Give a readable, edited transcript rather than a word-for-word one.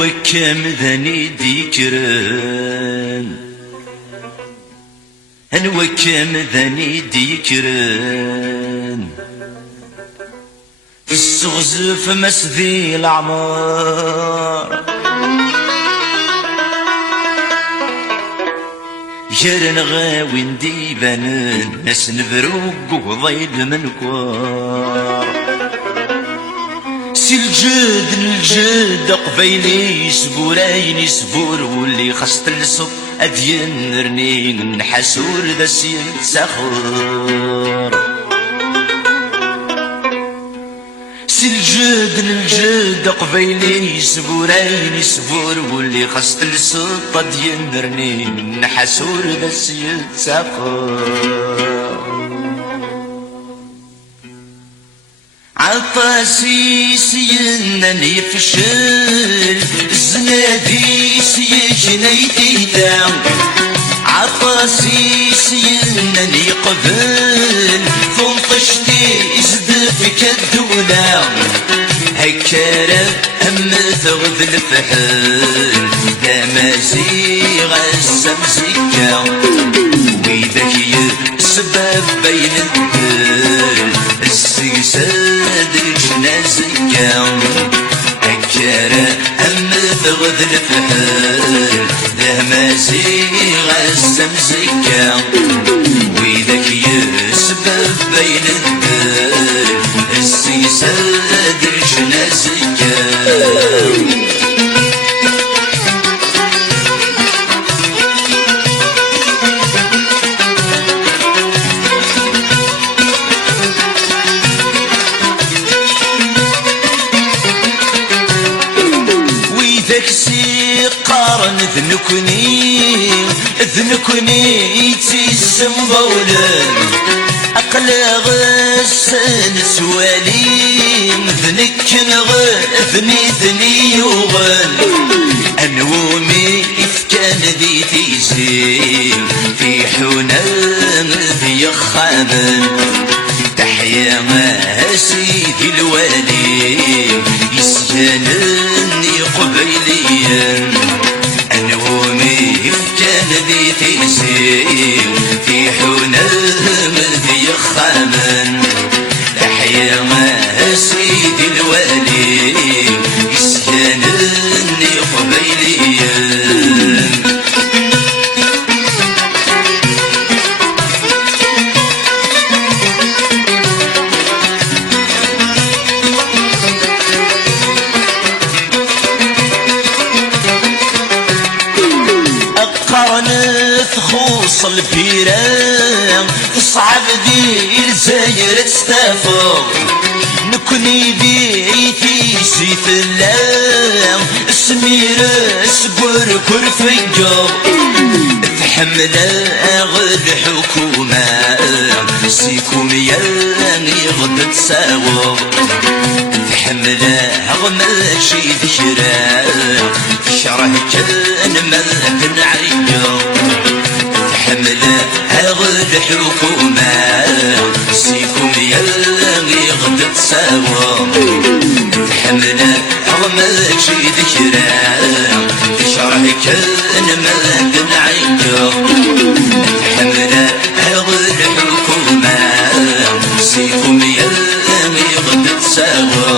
وكام ذني ديكران وكام ذني ديكران السغزف مسذي العمار جرن غاوين ديبان ناس نبروق وضيد من كوار سي الجد قبيلي سبوراين يسبور واللي خاص تلصق أدين رنين نحسور ذا سيد سخور سي الجد قبيلي سبوراين يسبور واللي خاص تلصق أدين رنين نحسور ذا سيد سخور عطاسي سينني يفشل زنادي سيجنيتي دام عطاسي سينني يقبل ثم طشتي ازدفك الدولة هكارة هم ثغذ الفحل يا مازيغ السمسكة ويذاك السبب بين الدل السيساد جنازكة هكارة هم ثغذ الفحل يا مازيغ السمسكة ويذاك السبب بين الدل السيساد جنازكة قارن ذنكني تيسم بولن أقلغ السن سواليم ذني يوغن أنومي إفكان ذي تيسيم في حنان ذي خامن تحيا ما سيدي الوالي يسجنني قبيليا أنومي كان ذي تيسير في حنان ذي خامن تحيا ما سيدي الوالي يسجنني قبيليا خص البيران صعب دير زاير تستافر نكوني بيتي سيف اللام سمير سبر كرفيجو تحمل غد حكومة سيكم ياني غد تساور تحمل غماشي ذكرى شره كان ملك نعيو حملة هغد حكومة سيكم يلغي غد تساوى حملة هغماشي ذكرى شره كان ملك نعيو حملة هغد حكومة سيكم يلغي غد تساوى